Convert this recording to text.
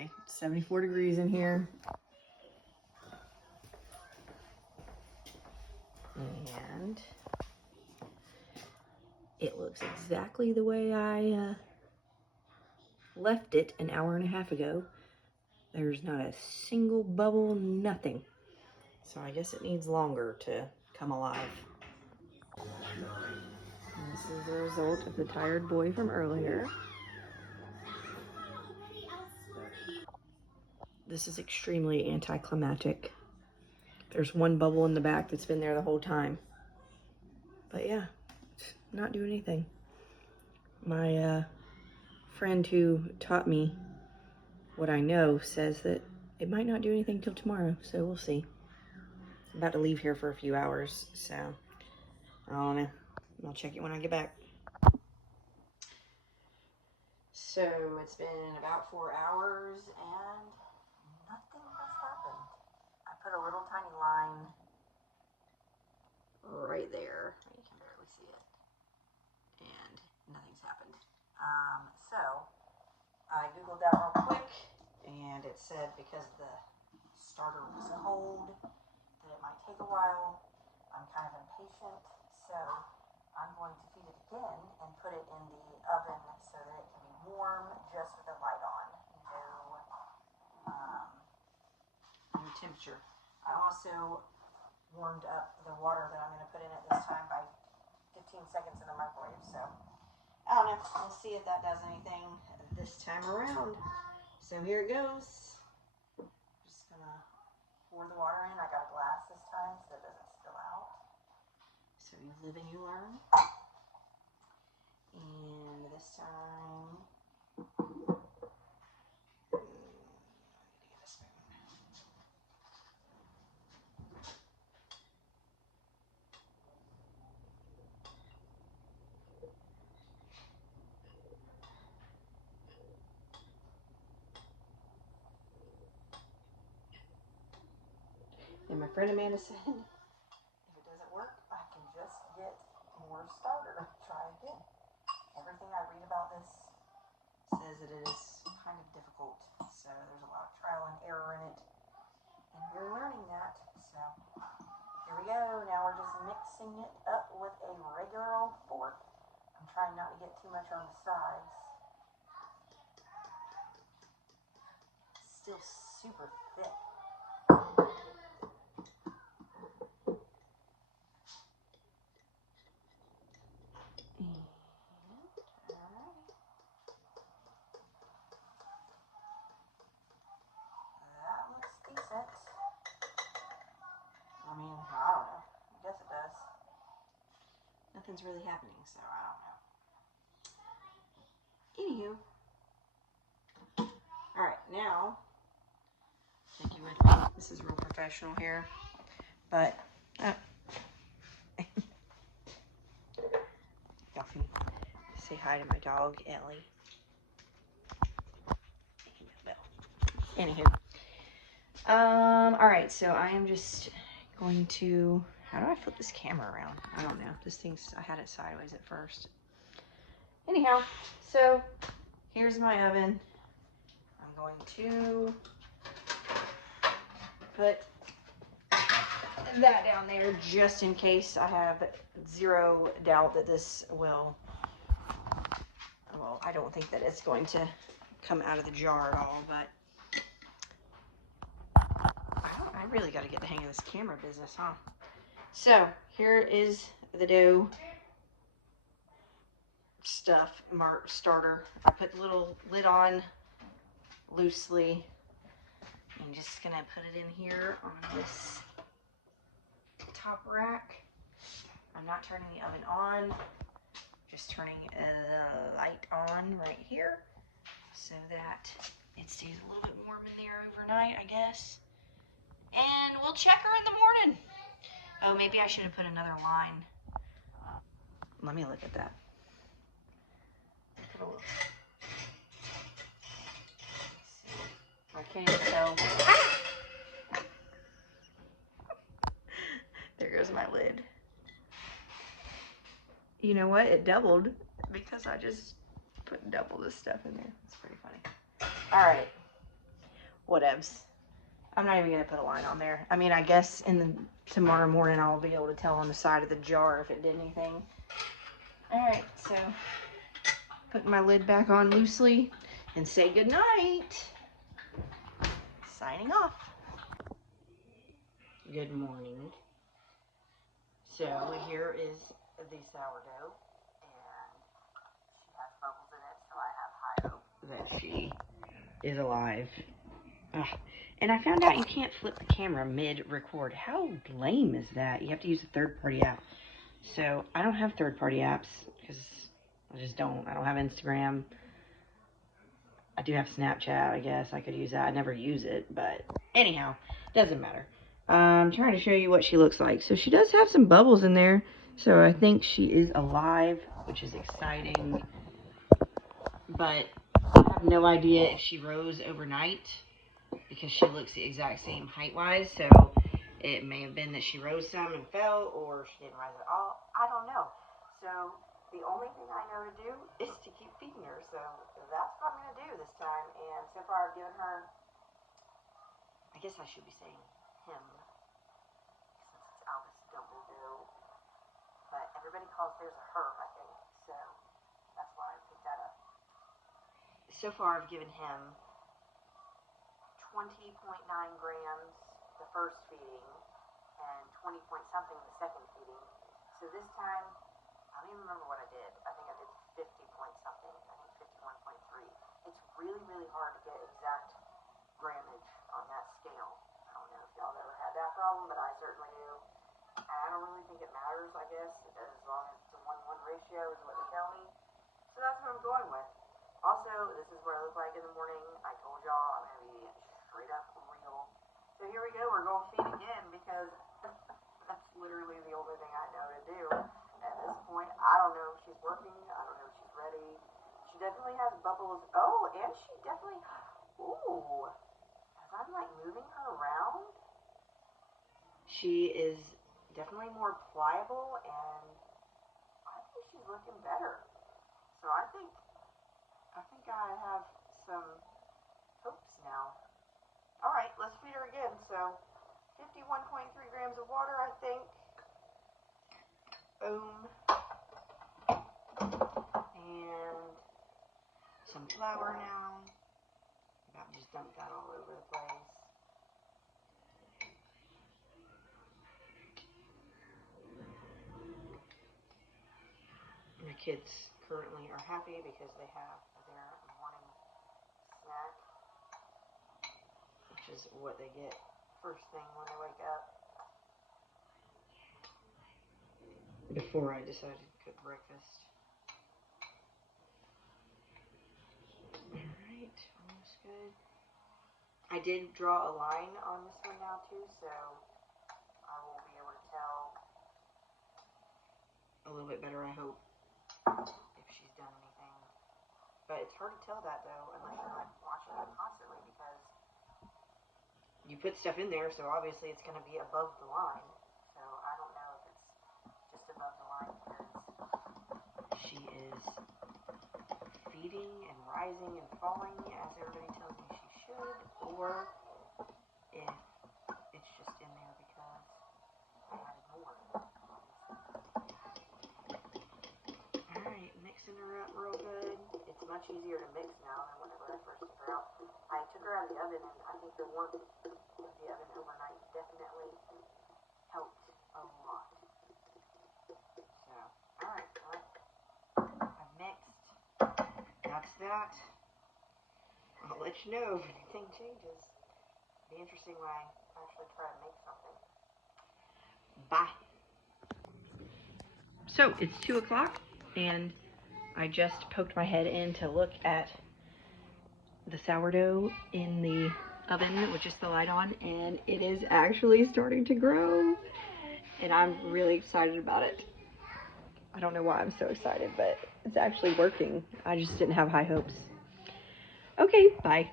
Okay, 74 degrees in here. And it looks exactly the way I left it an hour and a half ago. There's not a single bubble, nothing. So I guess it needs longer to come alive. And this is the result of the tired boy from earlier. This is extremely anticlimactic. There's one bubble in the back that's been there the whole time. But yeah, it's not doing anything. My friend who taught me what I know says that it might not do anything till tomorrow, so we'll see. I'm about to leave here for a few hours, so I don't know. I'll check it when I get back. So it's been about 4 hours and nothing has happened. I put a little tiny line right there. You can barely see it. And nothing's happened. So I Googled that real quick, and it said because the starter was cold that it might take a while. I'm kind of impatient, so I'm going to feed it again and put it in the oven so that it can be warm just with the light on. No temperature. I also warmed up the water that I'm going to put in it this time by 15 seconds in the microwave, so I don't know. We'll see if that does anything this time around. So here it goes. Just gonna pour the water in. I got a glass this time so it doesn't spill out. So you live and you learn. And this time, I need to get a spoon. And my friend Amanda said, if it doesn't work, I can just get more starter. Try again. Everything I read about this says that it is kind of difficult. So there's a lot of trial and error in it. And we're learning that. So here we go. Now we're just mixing it up with a regular old fork. I'm trying not to get too much on the sides. It's still super thick. I mean, I don't know. I guess it does. Nothing's really happening, so I don't know. Anywho. Alright, now, take you with me. This is real professional here. But, y'all can say hi to my dog, Ellie. Anywho. Alright, so I am just going to, how do I flip this camera around? I don't know. This thing's, I had it sideways at first. Anyhow, so here's my oven. I'm going to put that down there just in case. I have zero doubt that this will, well, I don't think that it's going to come out of the jar at all, but I really got to get the hang of this camera business, huh? So here is the dough stuff, starter. I put the little lid on loosely. I'm just gonna put it in here on this top rack. I'm not turning the oven on, just turning the light on right here so that it stays a little bit warm in there overnight, I guess. And we'll check her in the morning. Oh, maybe I should have put another line. Let me look at that. I can't even tell. There goes my lid. You know what? It doubled because I just put double this stuff in there. It's pretty funny. All right. whatevs. I'm not even going to put a line on there. I mean, I guess tomorrow morning I'll be able to tell on the side of the jar if it did anything. Alright, so putting my lid back on loosely and say goodnight. Signing off. Good morning. So here is the sourdough, and she has bubbles in it, so I have high hope that she is alive. Ugh. And I found out you can't flip the camera mid-record. How lame is that? You have to use a third-party app. So I don't have third-party apps because I just don't. I don't have Instagram. I do have Snapchat, I guess. I could use that. I never use it, but anyhow, doesn't matter. I'm trying to show you what she looks like. So she does have some bubbles in there. So I think she is alive, which is exciting. But I have no idea if she rose overnight, because she looks the exact same height-wise, so it may have been that she rose some and fell, or she didn't rise at all. I don't know. So the only thing I know to do is to keep feeding her, so that's what I'm going to do this time. And so far I've given her, I guess I should be saying him, since it's Albus Dumbledore, but everybody calls theirs a her, I think, so that's why I picked that up. So far I've given him 20.9 grams the first feeding and 20 point something the second feeding. So this time, I don't even remember what I did. I think I did 50 point something. I think 51.3. It's really, really hard to get exact grammage on that scale. I don't know if y'all ever had that problem, but I certainly do. I don't really think it matters, I guess, as long as it's a 1-1 ratio is what they tell me. So that's what I'm going with. Also, this is what I look like in the morning. I told y'all I'm going to be straight up real. So here we go. We're going to feed again because that's literally the only thing I know to do at this point. I don't know if she's working. I don't know if she's ready. She definitely has bubbles. Oh, and she definitely, ooh, as I'm like moving her around, she is definitely more pliable, and I think she's looking better. So I think I have some hopes now. All right, let's feed her again. So 51.3 grams of water, I think. Boom. And some flour now. About just dumped that all over the place. My kids currently are happy because they have their morning snack, which is what they get first thing when they wake up. Before I decided to cook breakfast. Alright, almost good. I did draw a line on this one now too, so I will be able to tell a little bit better, I hope, if she's done anything. But it's hard to tell that though, unless you're like watching it constantly, because you put stuff in there, so obviously it's going to be above the line. So I don't know if it's just above the line because she is feeding and rising and falling as everybody tells me she should, or if it's just in there because I added more. Alright, mixing her up real good. It's much easier to mix now than whenever I first took her out. I took her out of the oven, and I think the warmth of the oven overnight definitely helped a lot. So, alright, well, I've mixed. That's that. I'll let you know if anything changes. It'd be interesting when I actually try to make something. Bye. So it's 2 o'clock, and I just poked my head in to look at the sourdough in the oven with just the light on, and it is actually starting to grow, and I'm really excited about it. I don't know why I'm so excited, but it's actually working. I just didn't have high hopes. Okay, bye.